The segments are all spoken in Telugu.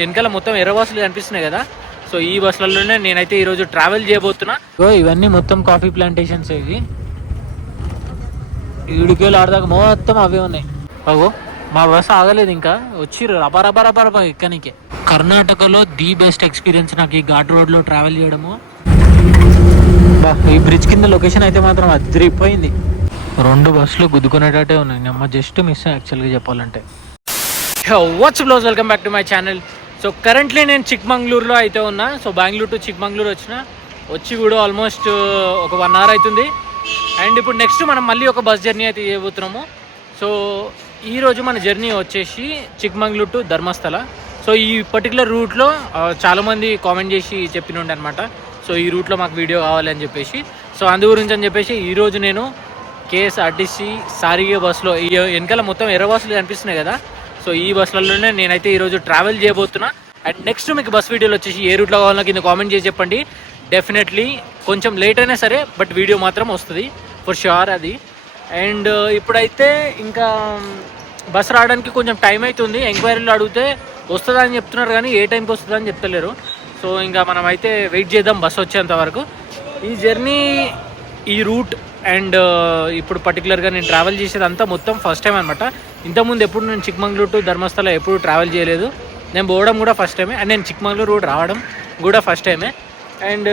వెనకాల మొత్తం ఎర్ర బస్సులు కనిపిస్తున్నాయి కదా, సో ఈ బస్సులలోనే నేనైతే ఈరోజు ట్రావెల్ చేయబోతున్నా. ఇవన్నీ మొత్తం కాఫీ ప్లాంటేషన్స్. ఇది 7 కిలోలు ఆడదాకా మొత్తం అవే ఉన్నాయి. అగో మా బస్సు ఆగలేదు, ఇంకా వచ్చిర్రు రబరబరబర ఎక్కనికే. కర్ణాటకలో ది బెస్ట్ ఎక్స్పీరియన్స్ నాకు ఈ ఘాట్ రోడ్లో ట్రావెల్ చేయడము. ఈ బ్రిడ్జ్ కింద లొకేషన్ అయితే మాత్రం అదిరిపోయింది. 2 బస్సులు గుద్దుకునేటట్టే ఉన్నాయి. అమ్మ జస్ట్ మిస్ యాక్చువల్గా చెప్పాలంటే. వాట్స్ బ్లోజ్, welcome back to my channel. So currently నేను చిక్మంగళూరులో అయితే ఉన్నా. సో బెంగళూరు టు చిక్మంగళూరు వచ్చి కూడా ఆల్మోస్ట్ ఒక 1 అవర్ అవుతుంది. అండ్ ఇప్పుడు నెక్స్ట్ మనం మళ్ళీ ఒక బస్ జర్నీ అయితే చేయబోతున్నాము. సో ఈరోజు మన జర్నీ వచ్చేసి చిక్మంగళూరు టు ధర్మస్థల. సో ఈ పర్టికులర్ రూట్లో చాలామంది కామెంట్ చేసి చెప్పినుండే అనమాట. సో ఈ రూట్లో మాకు వీడియో కావాలి అని చెప్పేసి, సో అందు గురించి అని చెప్పేసి ఈరోజు నేను కేఎస్ఆర్టీసీ సారిగే బస్సులో, ఈ వెనకాల మొత్తం ఎర్ర బస్సులు కనిపిస్తున్నాయి కదా, సో ఈ బస్సులలోనే నేనైతే ఈరోజు ట్రావెల్ చేయబోతున్నా. అండ్ నెక్స్ట్ మీకు బస్ వీడియోలు వచ్చేసి ఏ రూట్లో కావాలో కింద కామెంట్ చేసి చెప్పండి. డెఫినెట్లీ కొంచెం లేట్ అయినా సరే బట్ వీడియో మాత్రం వస్తుంది ఫర్ ష్యూర్ అది. అండ్ ఇప్పుడైతే ఇంకా బస్ రావడానికి కొంచెం టైం అవుతుంది. ఎంక్వైరీలో అడిగితే వస్తుందా అని చెప్తున్నారు కానీ ఏ టైంకి వస్తుందా అని చెప్తలేరు. సో ఇంకా మనం అయితే వెయిట్ చేద్దాం బస్ వచ్చేంత వరకు. ఈ జర్నీ, ఈ రూట్ అండ్ ఇప్పుడు పర్టికులర్గా నేను ట్రావెల్ చేసేదంతా మొత్తం ఫస్ట్ టైం అనమాట. ఇంతకుముందు ఎప్పుడు నేను చిక్మంగళూరు టు ధర్మస్థల ఎప్పుడు ట్రావెల్ చేయలేదు. నేను పోవడం కూడా ఫస్ట్ టైమే, అండ్ నేను చిక్మంగళూరు రూట్ రావడం కూడా ఫస్ట్ టైమే. అండ్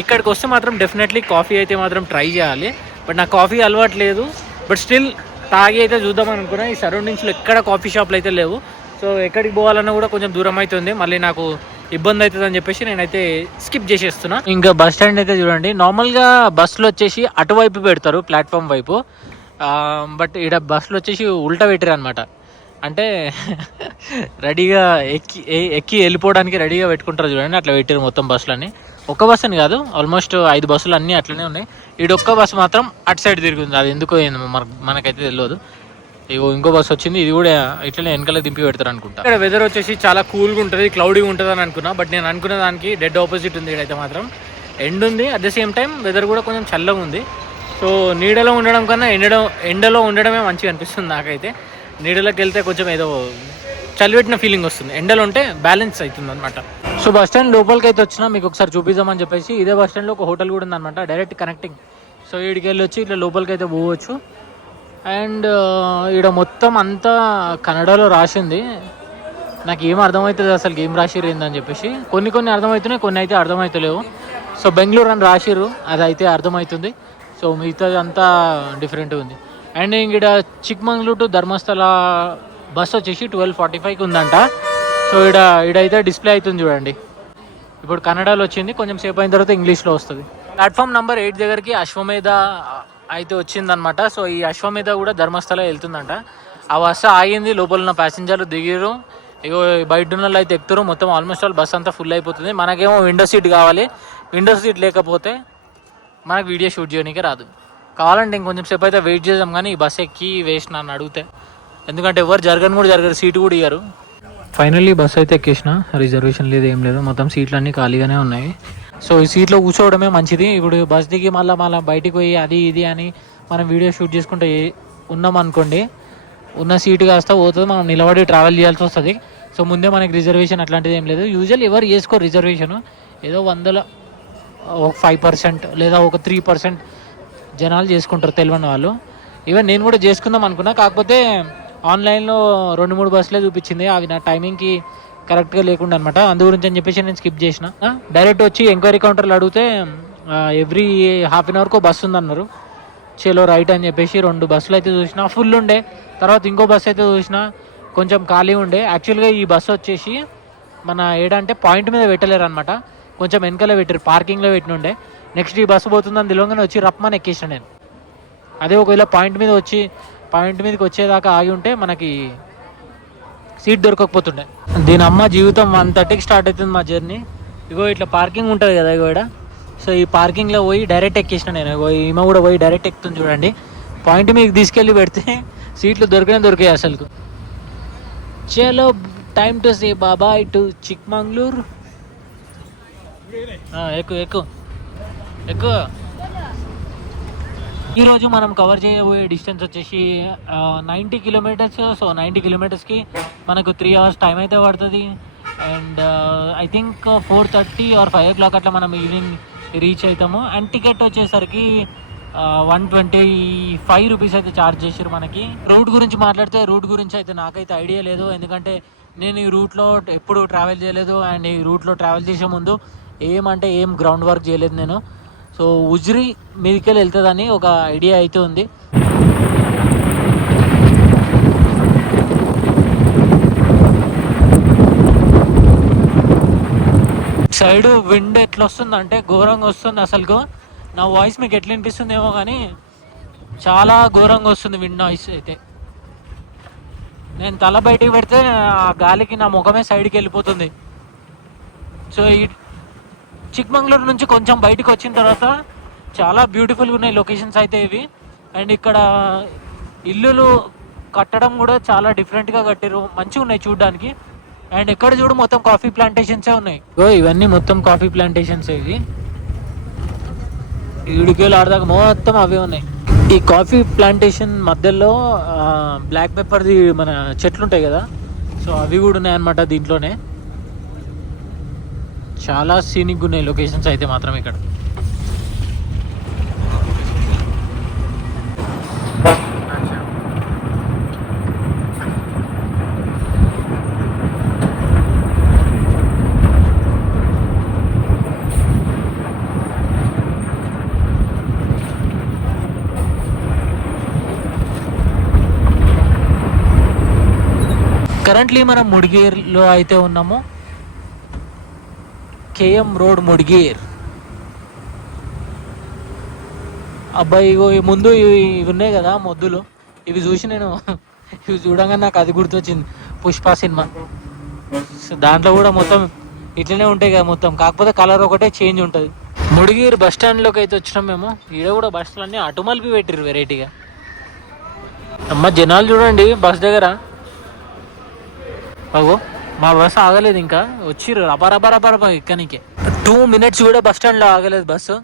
ఇక్కడికి వస్తే మాత్రం డెఫినెట్లీ కాఫీ అయితే మాత్రం ట్రై చేయాలి. బట్ నాకు కాఫీ అలవాటు లేదు, బట్ స్టిల్ తాగి అయితే చూద్దాం అనుకున్నా. ఈ సరౌండింగ్స్లో ఎక్కడ కాఫీ షాప్లు అయితే లేవు. సో ఎక్కడికి పోవాలన్నా కూడా కొంచెం దూరం అవుతుంది, మళ్ళీ నాకు ఇబ్బంది అవుతుంది అని చెప్పేసి నేనైతే స్కిప్ చేసేస్తున్నా. ఇంకా బస్ స్టాండ్ అయితే చూడండి, నార్మల్గా బస్సులు వచ్చేసి అటువైపు పెడతారు ప్లాట్ఫామ్ వైపు, బట్ ఇక్కడ బస్సులు వచ్చేసి ఉల్టా పెట్టారు అనమాట. అంటే రెడీగా ఎక్కి వెళ్ళిపోవడానికి రెడీగా పెట్టుకుంటారు చూడండి, అట్లా పెట్టారు మొత్తం బస్సులన్నీ. ఒక్క బస్సు అని కాదు, ఆల్మోస్ట్ 5 బస్సులు అన్నీ అట్లనే ఉన్నాయి. ఈడొక్క బస్సు మాత్రం అటు సైడ్ తిరుగుతుంది, అది ఎందుకో మనకైతే తెలియదు. ఇగో ఇంకో బస్సు వచ్చింది, ఇది కూడా ఇట్లనే వెనకాల దింపి పెడతారు అనుకుంటా. ఇక్కడ వెదర్ వచ్చేసి చాలా కూల్గా ఉంటుంది, క్లౌడీగా ఉంటుంది అని అనుకున్నా, బట్ నేను అనుకున్న దానికి డెడ్ ఆపోజిట్ ఉంది. ఇక్కడైతే మాత్రం ఎండ్ ఉంది, at the same time weather కూడా కొంచెం చల్లగా ఉంది. సో నీడలో ఉండడం కన్నా ఎండలో ఉండడమే మంచిగా అనిపిస్తుంది నాకైతే. నీడలోకి వెళ్తే కొంచెం ఏదో చలిపెట్టిన ఫీలింగ్ వస్తుంది, ఎండలో ఉంటే బ్యాలెన్స్ అవుతుంది అనమాట. సో బస్ స్టాండ్ లోపలికి అయితే వచ్చినా మీకు ఒకసారి చూపిద్దామని చెప్పేసి. ఇదే బస్ స్టాండ్లో ఒక హోటల్ కూడా ఉందన్నమాట, డైరెక్ట్ కనెక్టింగ్. సో ఈడికి వెళ్ళి వచ్చి ఇట్లా లోపలికి అయితే పోవచ్చు. అండ్ ఈడ మొత్తం అంతా కన్నడలో రాసింది, నాకు ఏం అర్థమవుతుంది అసలు ఏం రాసిర్రు ఏందని చెప్పేసి. కొన్ని అర్థమవుతున్నాయి, కొన్ని అయితే అర్థమవుతలేవు. సో బెంగళూరు అని రాసిర్రు, అది అయితే అర్థమవుతుంది. సో మిగతాది అంతా డిఫరెంట్గా ఉంది. అండ్ ఇక్కడ చిక్మంగళూరు టు ధర్మస్థల బస్ వచ్చేసి 12:45కి ఉందంట. సో ఈడైతే డిస్ప్లే అవుతుంది చూడండి, ఇప్పుడు కన్నడలో వచ్చింది, కొంచెం సేపు అయిన తర్వాత ఇంగ్లీష్లో వస్తుంది. ప్లాట్ఫామ్ నెంబర్ 8 దగ్గరికి అశ్వమేధ అయితే వచ్చిందనమాట. సో ఈ అశ్వమేధ కూడా ధర్మస్థల వెళ్తుందంట. ఆ బస్సు ఆగింది, లోపల ఉన్న ప్యాసింజర్లు దిగిరు, ఇగో బయట ఉన్న వాళ్ళు అయితే ఎక్కుతారు. మొత్తం ఆల్మోస్ట్ ఆల్ బస్ అంతా ఫుల్ అయిపోతుంది. మనకేమో విండో సీట్ కావాలి, విండో సీట్ లేకపోతే మనకు వీడియో షూట్ చేయడానికి రాదు. కావాలంటే ఇంకొంచెం సేపు అయితే వెయిట్ చేద్దాం, కానీ ఈ బస్ ఎక్కి వేస్ట్ నన్ను అడిగితే, ఎందుకంటే ఎవరు జరగరు, సీటు కూడా ఇయ్యారు. ఫైనల్లీ బస్ అయితే ఎక్కేసిన, రిజర్వేషన్ లేదు ఏం లేదు, మొత్తం సీట్లు అన్నీ ఖాళీగానే ఉన్నాయి. సో ఈ సీట్లో కూర్చోవడమే మంచిది. ఇప్పుడు బస్ దిగి మళ్ళీ బయటికి పోయి అది ఇది అని మనం వీడియో షూట్ చేసుకుంటే ఉన్నాం అనుకోండి, ఉన్న సీటు కాస్త పోతుంది, మనం నిలబడి ట్రావెల్ చేయాల్సి వస్తుంది. సో ముందే మనకి రిజర్వేషన్ అట్లాంటిది ఏం లేదు. యూజువల్ ఎవరు చేసుకోరు రిజర్వేషన్, ఏదో 100లో ఒక 5% లేదా ఒక 3% జనాలు చేసుకుంటారు తెలియని వాళ్ళు. ఈవెన్ నేను కూడా చేసుకుందాం అనుకున్నా, కాకపోతే ఆన్లైన్లో 2-3 బస్సులే చూపించింది, అవి నా టైమింగ్కి కరెక్ట్గా లేకుండా అనమాట. అందు గురించి అని చెప్పేసి నేను స్కిప్ చేసిన. డైరెక్ట్ వచ్చి ఎంక్వైరీ కౌంటర్లో అడిగితే ఎవ్రీ హాఫ్ అన్ అవర్కో బస్సు ఉందన్నారు. చేలో రైట్ అని చెప్పేసి 2 బస్సులు అయితే చూసిన, ఫుల్ ఉండే. తర్వాత ఇంకో బస్సు అయితే చూసిన, కొంచెం ఖాళీ ఉండే. యాక్చువల్గా ఈ బస్సు వచ్చేసి మన ఏడంటే పాయింట్ మీద పెట్టలేరు అనమాట, కొంచెం వెనకాల పెట్టారు, పార్కింగ్లో పెట్టినుండే. నెక్స్ట్ ఈ బస్సు పోతుందని తెలియగానే వచ్చి రప్పమని ఎక్కేసిన నేను. అదే ఒకవేళ పాయింట్ మీదకి వచ్చేదాకా ఆగి ఉంటే మనకి సీట్ దొరకకపోతుండే. దీని అమ్మ జీవితం 1:30కి స్టార్ట్ అవుతుంది మా జర్నీ. ఇగో ఇట్లా పార్కింగ్ ఉంటుంది కదా ఇగో ఇక్కడ. సో ఈ పార్కింగ్లో పోయి డైరెక్ట్ ఎక్కేసిన నేను. ఇగో ఈమె కూడా పోయి డైరెక్ట్ ఎక్కుతుంది చూడండి. పాయింట్ మీకు తీసుకెళ్ళి పెడితే సీట్లు దొరికాయి అసలు. చలో టైమ్ టు సే బాబాయ్ టు చిక్మంగళూరు. ఎక్కువ ఈరోజు మనం కవర్ చేయబోయే డిస్టెన్స్ వచ్చేసి 90 కిలోమీటర్స్. సో 90 కిలోమీటర్స్కి మనకు 3 hours టైం అయితే పడుతుంది. And I think 4:30 are 5 o'clock అట్లా మనం ఈవినింగ్ రీచ్ అవుతాము. అండ్ టికెట్ వచ్చేసరికి 125 రూపీస్ అయితే ఛార్జ్ చేసారు మనకి. రూట్ గురించి మాట్లాడితే, రూట్ గురించి అయితే నాకైతే ఐడియా లేదు, ఎందుకంటే నేను ఈ రూట్లో ఎప్పుడు ట్రావెల్ చేయలేదు. అండ్ ఈ రూట్లో ట్రావెల్ చేసే ముందు ఏం గ్రౌండ్ వర్క్ చేయలేదు నేను. సో ఉజ్రి మీదకెళ్ళి వెళ్తుందని ఒక ఐడియా అయితే ఉంది. సైడ్ విండ్ ఎట్లా వస్తుంది అంటే ఘోరంగా వస్తుంది. అసలుకు నా వాయిస్ మీకు ఎట్లా వినిపిస్తుందేమో కానీ చాలా ఘోరంగా వస్తుంది విండ్ నాయిస్ అయితే. నేను తల బయటికి పెడితే ఆ గాలికి నా ముఖమే సైడ్కి వెళ్ళిపోతుంది. సో ఈ చిక్మంగళూరు నుంచి కొంచెం బయటకు వచ్చిన తర్వాత చాలా బ్యూటిఫుల్గా ఉన్నాయి లొకేషన్స్ అయితే ఇవి. అండ్ ఇక్కడ ఇల్లులు కట్టడం కూడా చాలా డిఫరెంట్గా కట్టారు, మంచిగా ఉన్నాయి చూడడానికి. అండ్ ఎక్కడ చూడు మొత్తం కాఫీ ప్లాంటేషన్సే ఉన్నాయి. ఇవన్నీ మొత్తం కాఫీ ప్లాంటేషన్స్. ఇవి ఈడికేలు ఆడదాకా మొత్తం అవే ఉన్నాయి. ఈ కాఫీ ప్లాంటేషన్ మధ్యలో బ్లాక్ పెప్పర్ది మన చెట్లు ఉంటాయి కదా, సో అవి కూడా ఉన్నాయి అన్నమాట దీంట్లోనే. చాలా సీనిక్గా ఉన్నాయి లొకేషన్స్ అయితే మాత్రం ఇక్కడ. కరెంట్లీ మనం ముడిగేర్లో అయితే ఉన్నాము. KM road Mudigere. అబ్బాయి ముందు ఇవి ఉన్నాయి కదా మొద్దులు, ఇవి చూసి నేను ఇవి చూడంగా నాకు అది గుర్తొచ్చింది, పుష్ప సినిమా. దాంట్లో కూడా మొత్తం ఇట్లనే ఉంటాయి కదా మొత్తం, కాకపోతే కలర్ ఒకటే చేంజ్ ఉంటుంది. ముడిగేర్ బస్ స్టాండ్లోకి అయితే వచ్చినాం మేము. ఈడ కూడా బస్సులు అన్నీ అటుమలిపి పెట్టిర్రు వెరైటీగా. అమ్మ జనాలు చూడండి బస్ దగ్గర. అగో మా బస్సు ఆగలేదు, ఇంకా వచ్చిర్రు రబరబరబర ఎక్కనికి. 2 minutes కూడా బస్ స్టాండ్లో ఆగలేదు బస్సు.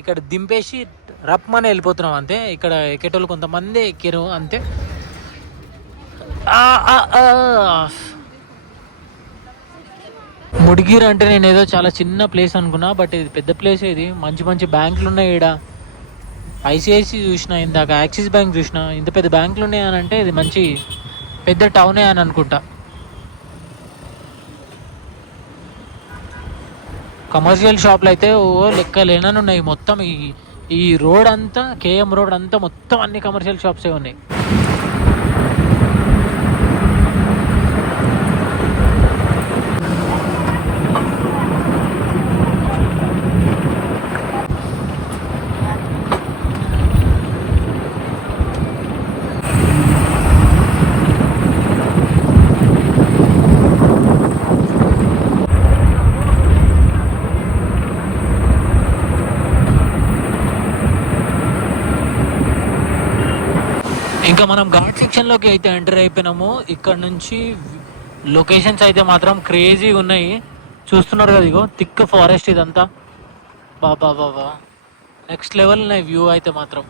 ఇక్కడ దింపేసి రప్మని వెళ్ళిపోతున్నాం అంతే. ఇక్కడ ఎక్కేటోళ్ళు కొంతమంది ఎక్కారు అంతే. ముడిగిర్ అంటే నేను ఏదో చాలా చిన్న ప్లేస్ అనుకున్నా, బట్ ఇది పెద్ద ప్లేస్. ఇది మంచి మంచి బ్యాంకులు ఉన్నాయి ఈడ. ఐసిఐసి చూసిన, ఇందాక యాక్సిస్ బ్యాంక్ చూసిన. ఇంత పెద్ద బ్యాంకులు ఉన్నాయని అంటే ఇది మంచి పెద్ద టౌనే అని అనుకుంటా. కమర్షియల్ షాప్లు అయితే లెక్క లేనని ఉన్నాయి మొత్తం. ఈ రోడ్ అంతా, కేఎం రోడ్ అంతా మొత్తం అన్ని కమర్షియల్ షాప్సే ఉన్నాయి. ఇంకా మనం ఘాట్ సెక్షన్లోకి అయితే ఎంటర్ అయిపోయినాము. ఇక్కడ నుంచి లొకేషన్స్ అయితే మాత్రం క్రేజీ ఉన్నాయి. చూస్తున్నారు కదా, ఇగో థిక్ ఫారెస్ట్ ఇదంతా. బాబా నెక్స్ట్ లెవెల్ ఉన్నాయి వ్యూ అయితే మాత్రం.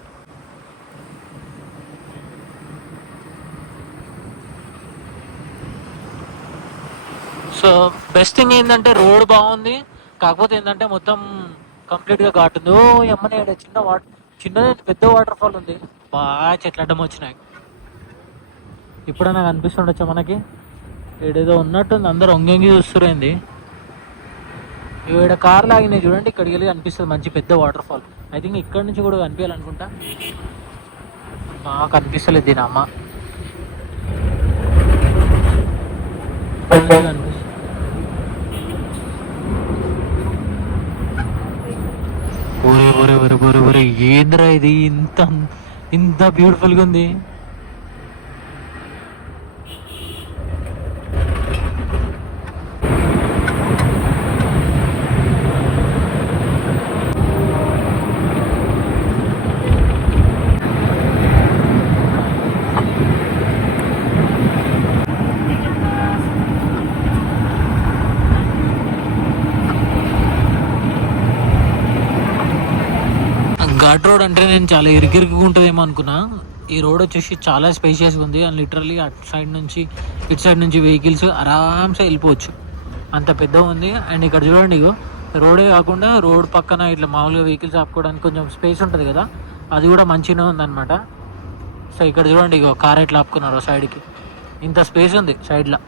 సో బెస్ట్ థింగ్ ఏంటంటే రోడ్ బాగుంది, కాకపోతే ఏంటంటే మొత్తం కంప్లీట్గా ఘాట్ ఉంది. ఎమ్మనే చిన్నది పెద్ద వాటర్ ఫాల్ ఉంది. బాగా చెట్లు అడ్డం వచ్చినాయి. ఇప్పుడైనా కనిపిస్తుండొచ్చా మనకి? ఏడేదో ఉన్నట్టుంది, అందరు ఒంగి చూస్తురేంది. ఈడ కార్లు ఆగినాయి చూడండి, ఇక్కడికి వెళ్ళి కనిపిస్తుంది మంచి పెద్ద వాటర్ ఫాల్. ఐ థింక్ ఇక్కడ నుంచి కూడా కనిపించాలనుకుంటా, మాకు కనిపిస్తలేదు దీని అమ్మ. ఒరే ఏంద్రా ఇది ఇంత బ్యూటిఫుల్గా ఉంది. ఘాట్ రోడ్ అంటే నేను చాలా ఇరికిరికిగా ఉంటుందేమో అనుకున్నా. ఈ రోడ్ వచ్చేసి చాలా స్పేషియస్గా ఉంది అండ్ లిటరల్లీ అటు సైడ్ నుంచి ఇటు సైడ్ నుంచి వెహికల్స్ ఆరామ్సే వెళ్ళిపోవచ్చు, అంత పెద్దగా ఉంది. అండ్ ఇక్కడ చూడండి, ఇగో రోడే కాకుండా రోడ్ పక్కన ఇట్లా మామూలుగా వెహికల్స్ ఆపుకోవడానికి కొంచెం స్పేస్ ఉంటుంది కదా, అది కూడా మంచిగా ఉందన్నమాట. సో ఇక్కడ చూడండి, ఇగో కార్ ఎట్లా ఆపుకున్నారు సైడ్కి, ఇంత స్పేస్ ఉంది సైడ్లో.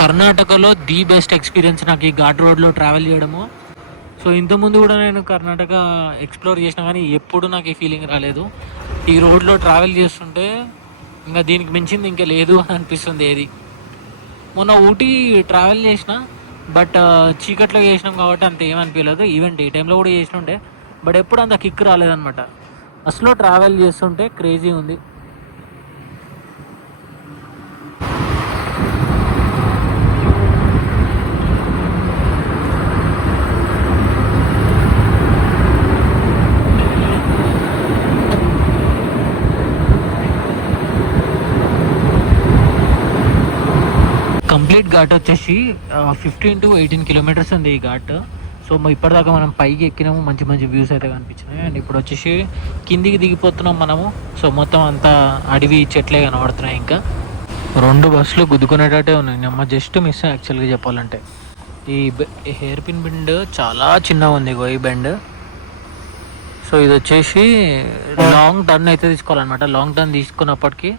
కర్ణాటకలో ది బెస్ట్ ఎక్స్పీరియన్స్ నాకు ఈ ఘాట్ రోడ్లో ట్రావెల్ చేయడము. సో ఇంతకుముందు కూడా నేను కర్ణాటక ఎక్స్ప్లోర్ చేసినా కానీ ఎప్పుడు నాకు ఈ ఫీలింగ్ రాలేదు. ఈ రోడ్లో ట్రావెల్ చేస్తుంటే ఇంకా దీనికి మించింది ఇంకా లేదు అని అనిపిస్తుంది ఏది. మొన్న ఊటీ ట్రావెల్ చేసిన, బట్ చీకట్లో చేసినాం కాబట్టి అంత ఏమనిపించలేదు. ఈవెన్ డే టైంలో కూడా చేసినుండే, బట్ ఎప్పుడు అంత కిక్ రాలేదనమాట. బస్లో ట్రావెల్ చేస్తుంటే క్రేజీ ఉంది. కంప్లీట్ ఘాట్ వచ్చేసి 15 to 18 కిలోమీటర్స్ ఉంది ఈ ఘాట్. సో ఇప్పటిదాకా మనం పైకి ఎక్కినాము, మంచి మంచి వ్యూస్ అయితే కనిపించినాయి. అండ్ ఇప్పుడు వచ్చేసి కిందికి దిగిపోతున్నాం మనము. సో మొత్తం అంతా అడవి చెట్లే కనబడుతున్నాయి. ఇంకా 2 బస్సులు గుద్దుకునేటట్టే ఉన్నాయి. నమ్మ జస్ట్ మిస్ యాక్చువల్గా చెప్పాలంటే. ఈ హెయిర్ పిన్ బెండ్ చాలా చిన్నగా ఉంది ఈ బెండ్. సో ఇది వచ్చేసి లాంగ్ టర్న్ అయితే తీసుకోవాలన్నమాట. లాంగ్ టర్న్ తీసుకున్నప్పటికీ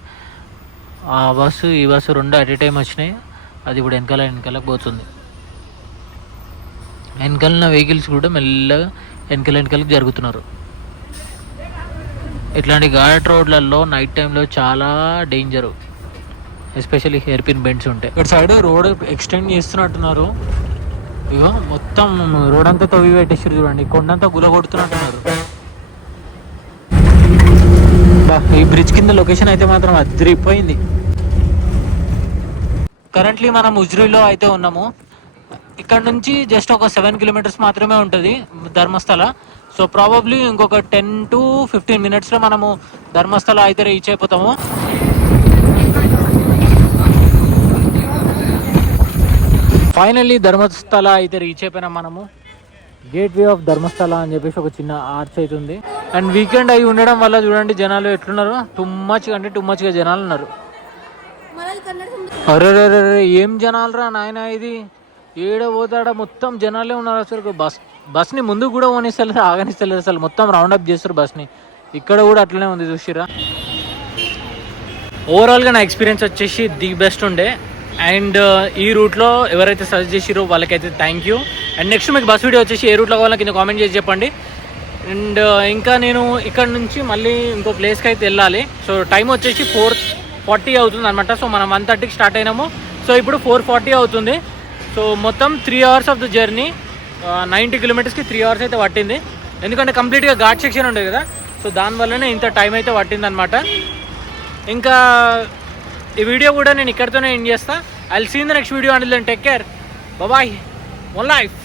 ఆ బస్సు ఈ బస్సు 2 అట్ ఏ టైం వచ్చినాయి. అది ఇప్పుడు వెనకాలకు పోతుంది. వెనకాలన్న వెహికల్స్ కూడా మెల్లగా వెనకాలకు జరుగుతున్నారు. ఇట్లాంటి ఘాట్ రోడ్లలో నైట్ టైంలో చాలా danger, especially hair pin bends ఉంటాయి. ఇక్కడ సైడ్ రోడ్ ఎక్స్టెండ్ చేస్తున్నట్టున్నారు. ఇగో మొత్తం రోడ్ అంతా తవ్వి పెట్టేసారు చూడండి, కొండంతా గులగొడుతున్నట్టున్నారు. ఈ బ్రిడ్జ్ కింద లొకేషన్ అయితే మాత్రం అదిరిపోయింది. కరెంట్లీ మనం ఉజ్రీలో అయితే ఉన్నాము. ఇక్కడ నుంచి జస్ట్ ఒక 7 కిలోమీటర్స్ మాత్రమే ఉంటుంది ధర్మస్థల. సో ప్రాబబ్లీ ఇంకొక 10 to 15 మినిట్స్లో మనము ధర్మస్థల అయితే రీచ్ అయిపోతాము. ఫైనల్లీ ధర్మస్థల అయితే రీచ్ అయిపోయినాం మనము. గేట్ వే ఆఫ్ ధర్మస్థల అని చెప్పేసి ఒక చిన్న ఆర్చ్ అయితే ఉంది. అండ్ వీకెండ్ అయి ఉండడం వల్ల చూడండి జనాలు ఎట్లున్నారు, టూ మచ్గా జనాలు ఉన్నారు. అరే ఏం జనాలు రా నాయన, ఇది ఏడ పోతాడా మొత్తం జనాలే ఉన్నారు. అసలు బస్ని ముందు కూడా పోనిస్తలేరు, ఆగనిస్తలేరు, అసలు మొత్తం రౌండప్ చేస్తారు బస్ని. ఇక్కడ కూడా అట్లనే ఉంది చూసిరా. ఓవరాల్గా నా ఎక్స్పీరియన్స్ వచ్చేసి ది బెస్ట్ ఉండే. అండ్ ఈ రూట్లో ఎవరైతే సజెస్ట్ చేసిరో వాళ్ళకైతే థ్యాంక్ యూ. అండ్ నెక్స్ట్ మీకు బస్ వీడియో వచ్చేసి ఏ రూట్లో కావాలో కింద కామెంట్ చేసి చెప్పండి. అండ్ ఇంకా నేను ఇక్కడ నుంచి మళ్ళీ ఇంకో ప్లేస్కి అయితే వెళ్ళాలి. సో టైం వచ్చేసి 4:40 అవుతుంది అనమాట. సో మనం 1:30కి స్టార్ట్ అయినాము. సో ఇప్పుడు 4:40 అవుతుంది. సో మొత్తం 3 hours of the journey, 90 కిలోమీటర్స్కి 3 hours అయితే పట్టింది. ఎందుకంటే కంప్లీట్గా ఘాట్ సెక్షన్ ఉండేది కదా, సో దానివల్లనే ఇంత టైం అయితే పట్టింది అనమాట. ఇంకా ఈ వీడియో కూడా నేను ఇక్కడితోనే ఎండ్ చేస్తా. I will see in the next video. Until then take care, bye, one life.